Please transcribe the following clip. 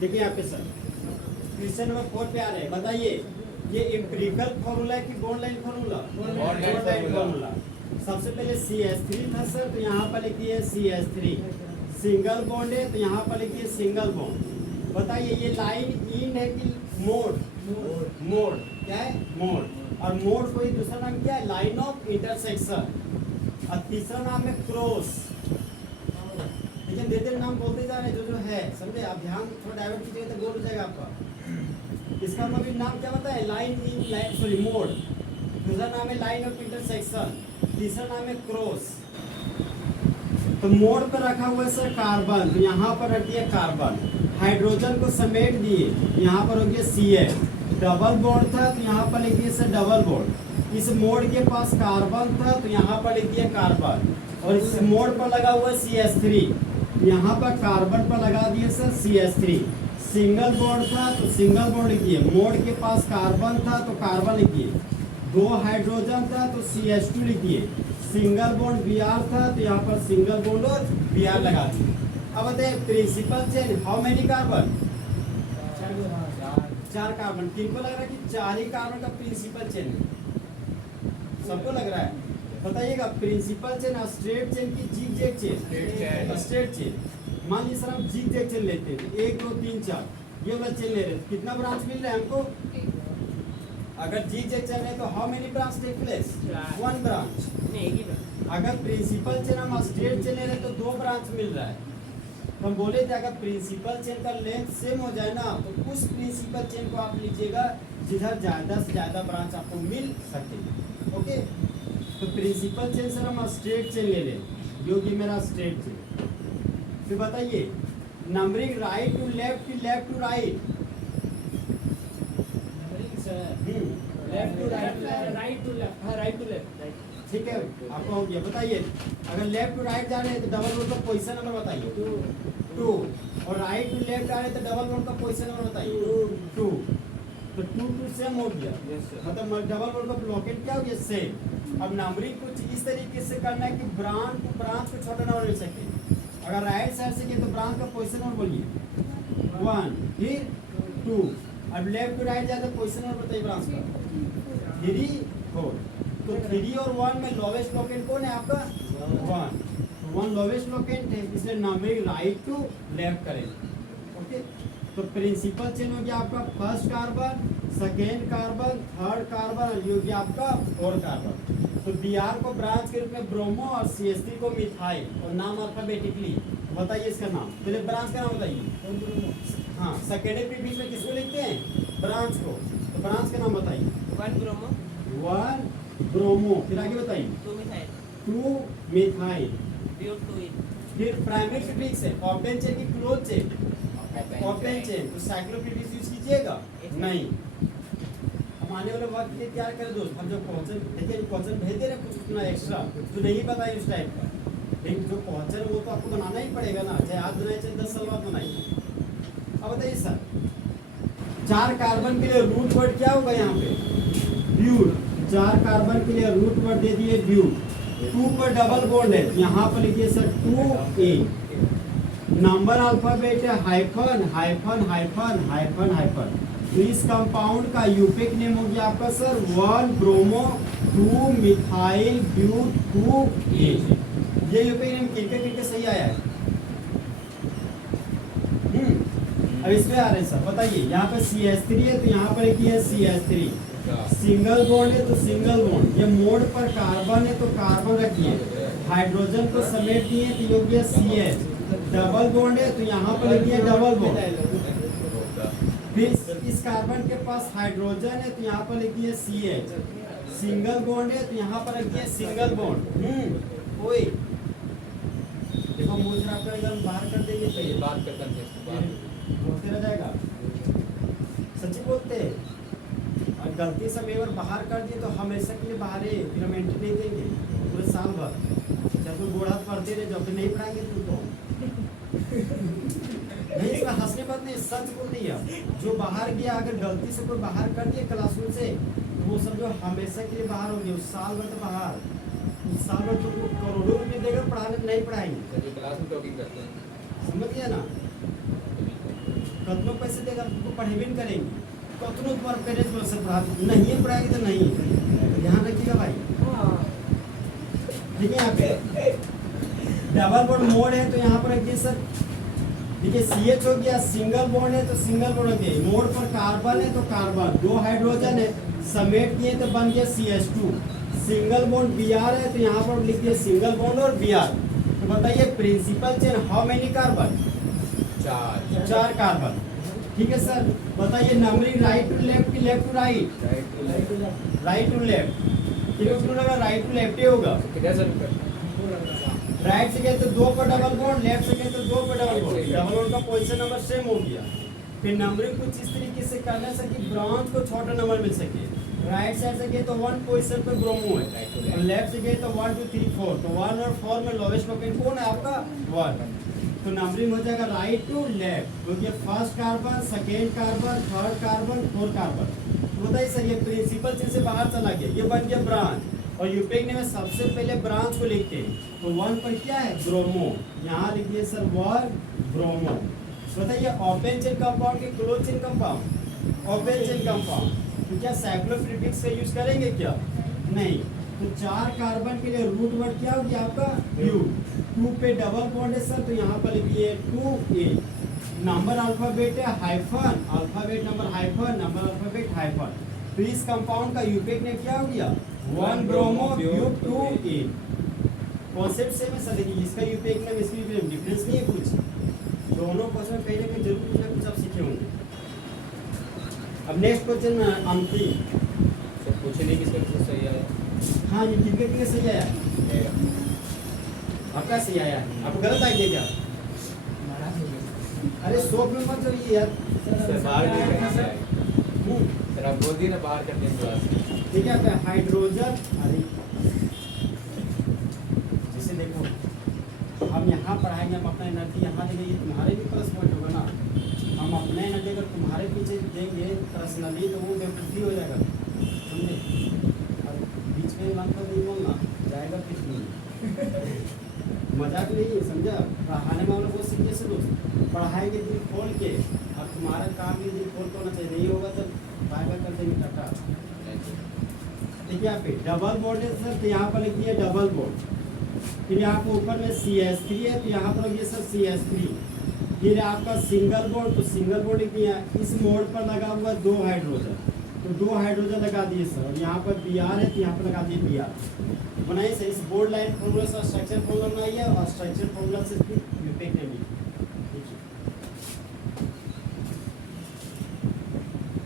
देखिए यहाँ पे सर क्वेश्चन नंबर 4 पे आ रहे हैं, बताइए ये एम्पिरिकल फॉर्मूला है कि bond line formula? Bond line formula. सबसे पहले CH3 था सर, तो यहाँ पर लिखिए CH3। सिंगल बॉन्ड है तो यहाँ पर लिखिए सिंगल बॉन्ड। बताइए ये लाइन इन है कि मोड? मोड क्या है? मोड। और मोड कोई दूसरा नाम क्या है? Line of intersection. और तीसरा नाम है क्रॉस। लेकिन धीरे नाम बोलते जा रहे जो है, समझे आप? ध्यान थोड़ा डाइवर्ट कीजिएगा तो गोल हो जाएगा आपका। इसका मतलब नाम क्या बताए? Line in line, sorry mode. दूसरा नाम है लाइन ऑफ इंटरसेक्शन, तीसरा नाम है क्रॉस। तो मोड पर रखा हुआ है सर कार्बन, तो यहाँ पर रख दिया कार्बन। हाइड्रोजन को समेट दिए, यहाँ पर हो गया CH। डबल बॉन्ड था तो यहाँ पर लिख दिए सर डबल बॉन्ड। इस मोड के पास कार्बन था तो यहाँ पर लिख दिया कार्बन। और इस मोड पर लगा हुआ CH3, यहाँ पर कार्बन पर लगा दिए सर CH3। सिंगल बॉन्ड था तो सिंगल बॉन्ड लिखिए। मोड के पास कार्बन था तो कार्बन लिखिए। दो हाइड्रोजन था तो CH2 लिखिए। सिंगल बॉन्ड Br था तो यहाँ पर सिंगल बॉन्ड और Br लगा दिए। अब बताइए principal chain, how many carbon? 4 carbon. किनको लग रहा है कि 4 ही कार्बन का प्रिंसिपल चेन है? सबको लग रहा है? बताइएगा प्रिंसिपल चेन स्ट्रेट चेन की जिगजैग चेन? Straight chain. मान लीजिए सर हम जिगजैग चेन लेते हैं, 1 2 3 4 ये वाला चेन ले रहे हैं, कितना ब्रांच मिल रहा है हमको? अगर जिगजैग चेन है तो how many branch take place? 1 branch. अगर प्रिंसिपल चेन हम स्ट्रेट चेन ले रहे हैं तो 2 ब्रांच मिल रहा है। तो हम बोले थे अगर प्रिंसिपल चेन का लेंथ सेम हो जाए ना तो उस प्रिंसिपल चेन को आप लीजिएगा जिधर ज्यादा से ज्यादा ब्रांच आपको मिल सके। ओके, तो प्रिंसिपल चेन सर हम स्ट्रेट चेन ले लें, जो कि मेरा स्ट्रेट चेन। फिर बताइए नंबरिंग राइट टू लेफ्ट की left to right? Left to right, right to left, हाँ राइट टू लेफ्ट। ठीक है, आपको हो गया। बताइए अगर लेफ्ट टू राइट जा रहे हैं तो डबल बॉन्ड का पोजीशन नंबर बताइए। 2। और राइट टू लेफ्ट आ रहे हैं तो डबल बॉन्ड का पोजीशन नंबर बताइए। 2। तो 2 2 सेम हो गया, मतलब डबल बॉन्ड का ब्लॉकेट क्या हो गया? सेम। अब नंबरिंग कुछ इस तरीके से करना है कि ब्रांच को छोटा नंबर मिल सके। अगर राइट साइड से किए तो ब्रांच का पोजीशन नंबर बोलिए 1, फिर 2। अब लेफ्ट टू राइट जाए तो पोजीशन नंबर बताइए ब्रांच का 3 4। तो 3 और 1 में लोवेस्ट लोकेंट कौन है आपका? 1। 1 लोवेस्ट लोकेंट है, इसलिए नंबरिंग राइट टू लेफ्ट करेंगे। ओके, तो प्रिंसिपल चेन हो गया आपका first carbon, second carbon, third carbon और ये हो गया आपका 4 कार्बन। तो Br को ब्रांच के रूप में ब्रोमो और CH3 को मिथाइल, और नाम अल्फाबेटिकली बताइए इसका नाम। पहले ब्रांच का नाम बताइए। हाँ, सेकेंडरी प्रीफिक्स में किसको लिखते हैं? ब्रांच को। तो ब्रांच का नाम बताइए। 1 ब्रोमो, 1 ब्रोमो, फिर आगे बताइए 2 मिथाइल, 2 मिथाइल। ब्यूट 2 इन। फिर प्राइमरी प्रीफिक्स है ऑक्टेन चेन की क्लोज चेन? Octane chain. तो साइक्लोप्रीफिक्स यूज कीजिएगा नहीं। हम आने वाले वक्त के क्या कर दो, हम जो क्वेश्चन देखिए क्वेश्चन भेज दे रहे कुछ इतना एक्स्ट्रा जो नहीं पता है उस टाइप का, लेकिन जो क्वेश्चन वो तो आपको बनाना ही पड़ेगा ना, चाहे आज बनाए चाहे 10 साल बाद बनाइए। अब बताइए सर 4 कार्बन के लिए रूट वर्ड क्या होगा यहाँ पे? ब्यूट। 4 कार्बन के लिए रूट वर्ड दे दिए ब्यूट। 2 पर डबल बॉन्ड है, यहाँ पर लिखिए सर 2A। नंबर अल्फाबेट है hyphen hyphen hyphen hyphen hyphen. तो इस कंपाउंड का यूपिक नेम हो गया आपका सर 1 ब्रोमो 2 मिथाइल ब्यूट 2A। ये यूपिक नेम किनके सही आया है? अब इसमें आ रहे हैं सर, बताइए यहाँ पे CH3 है तो यहाँ पर एक ही है CH3। सिंगल बॉन्ड है तो सिंगल बॉन्ड। ये मोड पर कार्बन है तो कार्बन रखिए। हाइड्रोजन को समेट दिए तो ये हो गया CH। डबल बॉन्ड है तो यहाँ पर लिखिए डबल बॉन्ड। फिर इस कार्बन के पास हाइड्रोजन है तो यहाँ पर लिखिए CH। सिंगल बॉन्ड है तो यहाँ पर लिखिए सिंगल बॉन्ड। ओए देखो मुझे आपका एकदम बाहर कर देंगे तो ये बात करते हैं बोलते रह जाएगा। सच्ची बोलते हैं, और गलती से हम एक बार बाहर कर दिए तो हमेशा के लिए बाहर है, फिर हम एंट्री नहीं देंगे पूरे साल भर। जब तुम गोड़ा पढ़ते रहे जब नहीं पढ़ाएंगे तुमको नहीं, इसमें हंसने बात नहीं, सच बोल दिया। जो बाहर गया अगर गलती से कोई बाहर कर दिया क्लासरूम से तो वो समझो हमेशा के लिए बाहर होंगे, उस साल भर तो बाहर। उस साल भर तो करोड़ों रुपये देकर पढ़ाने नहीं पढ़ाएंगे। क्लास में टॉकिंग करते हैं, समझ गया ना? कतनों पैसे देगा तुमको पढ़े भी नहीं करेंगे, कतनों तुम्हारा पेरेंट्स बोल सब पढ़ा नहीं है, पढ़ाएंगे तो नहीं है, ध्यान रखिएगा भाई। देखिए यहाँ पे डबल बॉन्ड मोड है तो यहाँ पर रखिए सर, देखिए CH हो गया, सिंगल बॉन्ड है तो सिंगल बॉन्ड रखिए, मोड पर कार्बन है तो कार्बन, 2 हाइड्रोजन है समेट दिए तो बन गया CH2, सिंगल बॉन्ड Br है तो यहाँ पर लिख दिया सिंगल बॉन्ड और Br। तो बताइए principal chain how many carbon, 4 carbon, ठीक है सर। बताइए नंबरिंग राइट टू लेफ्ट की left to right, right to left, क्यों लगा राइट टू लेफ्ट ही होगा, राइट से गए तो 2 पर डबल बॉन्ड, लेफ्ट से गए तो 2 पर डबल बॉन्ड, डबल बॉन्ड का पोजीशन नंबर सेम हो गया। फिर नंबरिंग कुछ इस तरीके से करना सर कि ब्रॉन्ज को छोटा नंबर मिल सके, राइट साइड से गए तो 1 पोजीशन पे ब्रोमो है और लेफ्ट से गए तो 1 2 3 4, तो 1 और 4 में लोवेस्ट लोकेशन कौन है आपका 1, तो नंबरिंग हो जाएगा राइट टू लेफ्ट, तो ये first carbon, second carbon, third carbon, fourth carbon. तो बताइए सर ये प्रिंसिपल चेन से बाहर चला गया, ये बन गया ब्रांच, और यूपेक में सबसे पहले ब्रांच को लिखते हैं तो 1 पर क्या है ब्रोमो, यहाँ लिखिए सर 1 ब्रोमो। बताइए ओपन चेन कंपाउंड के close chain compound, open chain compound तो क्या साइक्लोप्रिफिक्स का यूज करेंगे क्या, नहीं, तो 4 कार्बन के लिए रूट वर्ड क्या होगी आपका ब्यू, 2 पे डबल बॉन्ड है सर तो यहाँ पर लिखिए 2A, नंबर अल्फाबेट है hyphen, alphabet number hyphen, number alphabet hyphen, तो इस कंपाउंड का यूपेक ने क्या हो गया 1 bromo but 2A। Concept same है सर, देखिए इसका यूपेक में इसकी डिफरेंस नहीं है कुछ, दोनों क्वेश्चन में कहीं ना कहीं जरूर कुछ ना कुछ आप सीखे होंगे। अब नेक्स्ट क्वेश्चन अंतिम, पूछे नहीं किसका किसका सही आया, हाँ ये किसका सही आया, आपका सही आया, आपको गलत आइडिया क्या, अरे सोप में मत चलिए यार बाहर सर आप बोल दिए ना बाहर करने के बाद, ठीक है आपका हाइड्रोजन, अरे जैसे देखो हम यहाँ पढ़ाएंगे, हम अपना एनर्जी यहाँ देंगे, ये तुम्हारे भी प्लस पॉइंट होगा ना, हम अपने एनर्जी अगर तुम्हारे पीछे देंगे पर्सनली तो वो बेवकूफ़ी हो जाएगा, समझे, अब बीच में मतलब नहीं बोलना जाएगा कुछ नहीं मजाक नहीं है, समझा, पढ़ाने वालों को सीरियस दोस्त पढ़ाएंगे दिल खोल के, अब तुम्हारा काम भी दिल खोल के होना चाहिए, नहीं होगा तो बाय बाय कर देंगे टाटा। देखिए यहाँ पे डबल बॉन्ड है सर तो यहाँ पर लिखिए डबल बॉन्ड, फिर यहाँ पर ऊपर में CH3 है तो यहाँ पर लिखिए सर CH3, फिर आपका सिंगल बॉन्ड तो सिंगल बॉन्ड लिखिए, इस मोड पर लगा हुआ 2 हाइड्रोजन तो 2 हाइड्रोजन लगा दिए सर, और यहाँ पर Br है तो यहाँ पर लगा दिए Br। बनाइए सर इस बोर्ड लाइन फॉर्मूला से स्ट्रक्चर फॉर्मूला बनाइए और स्ट्रक्चर फॉर्मूला से यूपेक ने